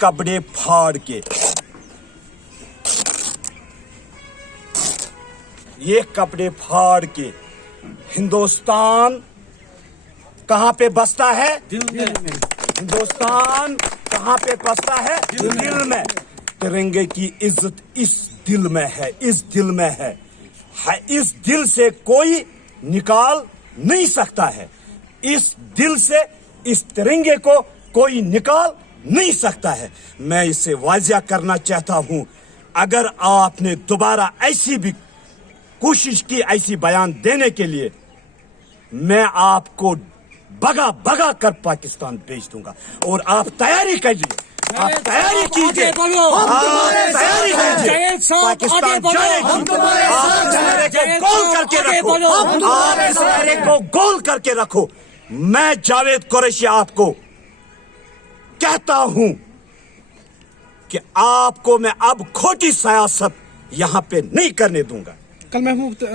कपड़े फाड़ के, ये कपड़े फाड़ के हिंदुस्तान कहाँ पे बसता है? हिंदुस्तान कहाँ पे बसता है? दिल में। तिरंगे की इज्जत इस दिल में है, इस दिल में है, इस दिल से कोई निकाल नहीं सकता है, इस दिल से इस तिरंगे को कोई निकाल नहीं सकता है। मैं इसे वाज़िया करना चाहता हूं, अगर आपने दोबारा ऐसी भी कोशिश की ऐसी बयान देने के लिए, मैं आपको भगा भगा कर पाकिस्तान भेज दूंगा। और आप तैयारी कीजिए, आप तैयारी कीजिए, आप तैयारी कीजिए, पाकिस्तान जाएगी। आप चेहरे को गोल करके रखो, आप चेहरे को गोल करके रखो। मैं जावेद कुरैशी आपको कहता हूं कि आपको मैं अब खोटी सियासत यहां पे नहीं करने दूंगा। कल महमूद